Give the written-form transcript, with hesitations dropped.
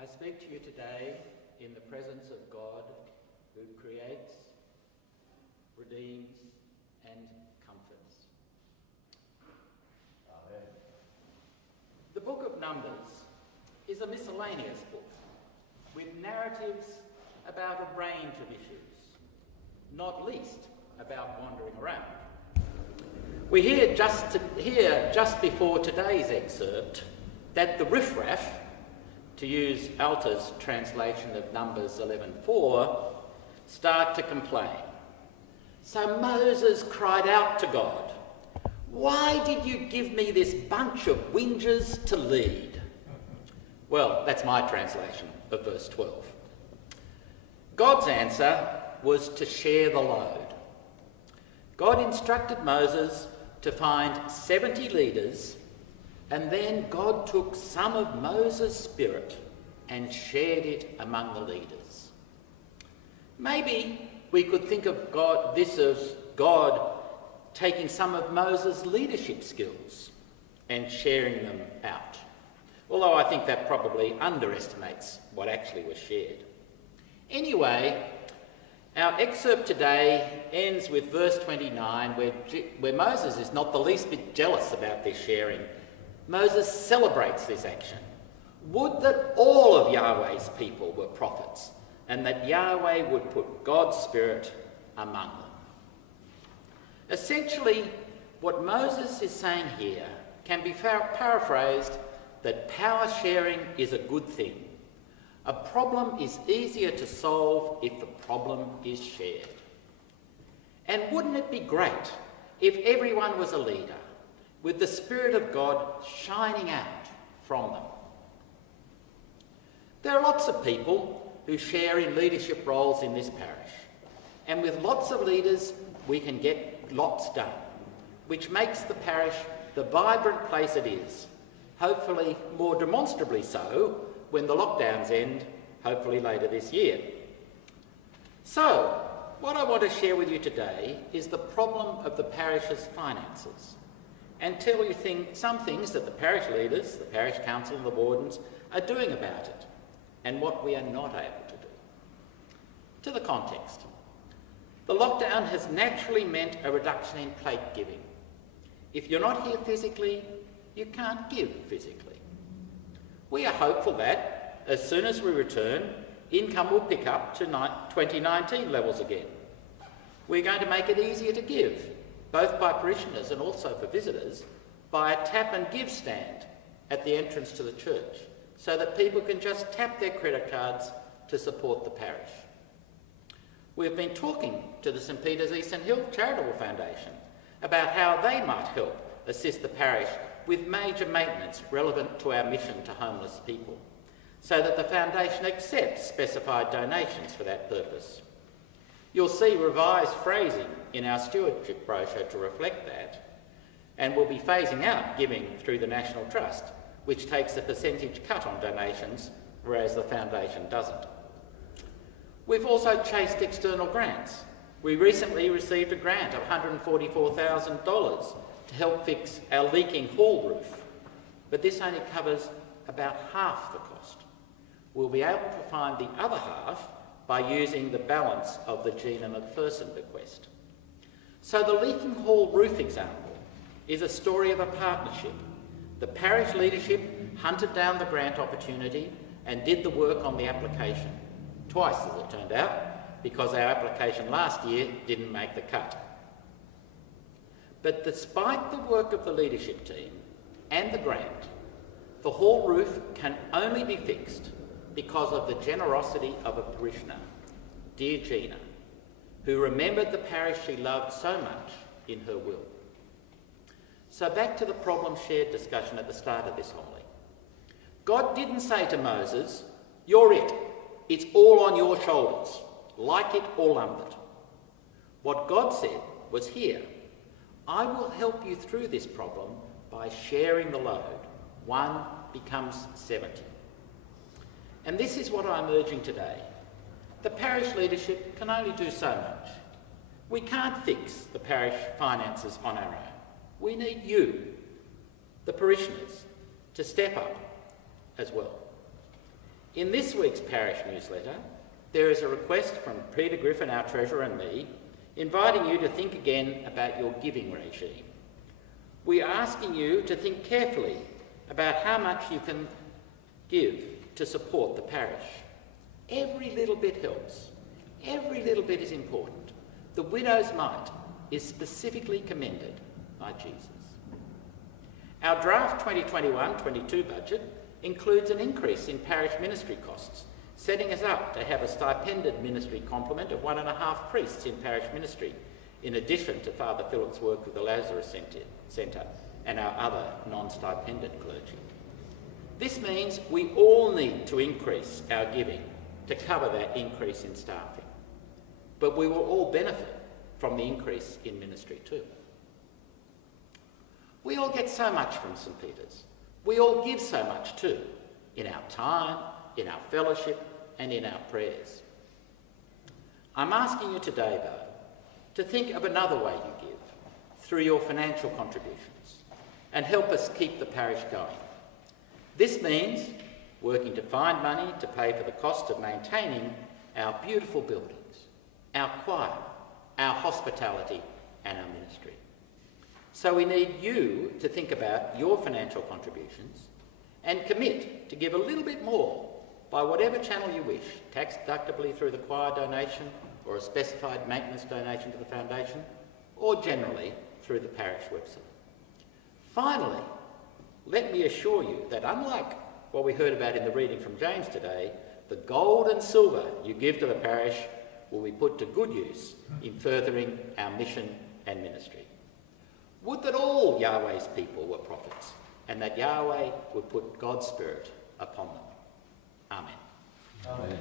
I speak to you today in the presence of God who creates, redeems and comforts. Amen. The book of Numbers is a miscellaneous book with narratives about a range of issues, not least about wandering around. We hear just before today's excerpt that the riffraff, to use Alta's translation of Numbers 11:4, start to complain. So Moses cried out to God, "Why did you give me this bunch of whingers to lead?" Well, that's my translation of verse 12. God's answer was to share the load. God instructed Moses to find 70 leaders, and then God took some of Moses' spirit and shared it among the leaders. Maybe we could think of this as God taking some of Moses' leadership skills and sharing them out. Although I think that probably underestimates what actually was shared. Anyway, our excerpt today ends with verse 29, where Moses is not the least bit jealous about this sharing. Moses celebrates this action. Would that all of Yahweh's people were prophets, and that Yahweh would put God's Spirit among them. Essentially, what Moses is saying here can be paraphrased that power sharing is a good thing. A problem is easier to solve if the problem is shared. And wouldn't it be great if everyone was a leader, with the Spirit of God shining out from them? There are lots of people who share in leadership roles in this parish, and with lots of leaders we can get lots done, which makes the parish the vibrant place it is, hopefully more demonstrably so when the lockdowns end, hopefully later this year. So, what I want to share with you today is the problem of the parish's finances, and tell you some things that the parish leaders, the parish council and the wardens are doing about it, and what we are not able to do. To the context. The lockdown has naturally meant a reduction in plate giving. If you're not here physically, you can't give physically. We are hopeful that, as soon as we return, income will pick up to 2019 levels again. We're going to make it easier to give, both by parishioners and also for visitors, by a tap and give stand at the entrance to the church, so that people can just tap their credit cards to support the parish. We've been talking to the St Peter's Eastern Hill Charitable Foundation about how they might help assist the parish with major maintenance relevant to our mission to homeless people, so that the foundation accepts specified donations for that purpose. You'll see revised phrasing in our stewardship brochure to reflect that, and we'll be phasing out giving through the National Trust, which takes a percentage cut on donations, whereas the foundation doesn't. We've also chased external grants. We recently received a grant of $144,000 to help fix our leaking hall roof, but this only covers about half the cost. We'll be able to find the other half by using the balance of the Gina McPherson bequest. So the leaking hall roof example is a story of a partnership. The parish leadership hunted down the grant opportunity and did the work on the application, twice as it turned out, because our application last year didn't make the cut. But despite the work of the leadership team and the grant, the hall roof can only be fixed because of the generosity of a parishioner, dear Gina, who remembered the parish she loved so much in her will. So back to the problem shared discussion at the start of this homily. God didn't say to Moses, "You're it. It's all on your shoulders. Like it or lump it." What God said was, "Here, I will help you through this problem by sharing the load. One becomes 70. And this is what I'm urging today. The parish leadership can only do so much. We can't fix the parish finances on our own. We need you, the parishioners, to step up as well. In this week's parish newsletter, there is a request from Peter Griffin, our Treasurer, and me, inviting you to think again about your giving regime. We are asking you to think carefully about how much you can give to support the parish. Every little bit helps. Every little bit is important. The widow's mite is specifically commended by Jesus. Our draft 2021-22 budget includes an increase in parish ministry costs, setting us up to have a stipended ministry complement of 1.5 priests in parish ministry, in addition to Father Philip's work with the Lazarus Centre and our other non-stipended clergy. This means we all need to increase our giving to cover that increase in staffing, but we will all benefit from the increase in ministry too. We all get so much from St. Peter's. We all give so much too, in our time, in our fellowship, and in our prayers. I'm asking you today, though, to think of another way you give, through your financial contributions, and help us keep the parish going. This means working to find money to pay for the cost of maintaining our beautiful buildings, our choir, our hospitality, and our ministry. So we need you to think about your financial contributions and commit to give a little bit more by whatever channel you wish, tax deductibly through the choir donation or a specified maintenance donation to the foundation, or generally through the parish website. Finally, let me assure you that unlike what we heard about in the reading from James today, the gold and silver you give to the parish will be put to good use in furthering our mission and ministry. Would that all Yahweh's people were prophets, and that Yahweh would put God's Spirit upon them. Amen. Amen.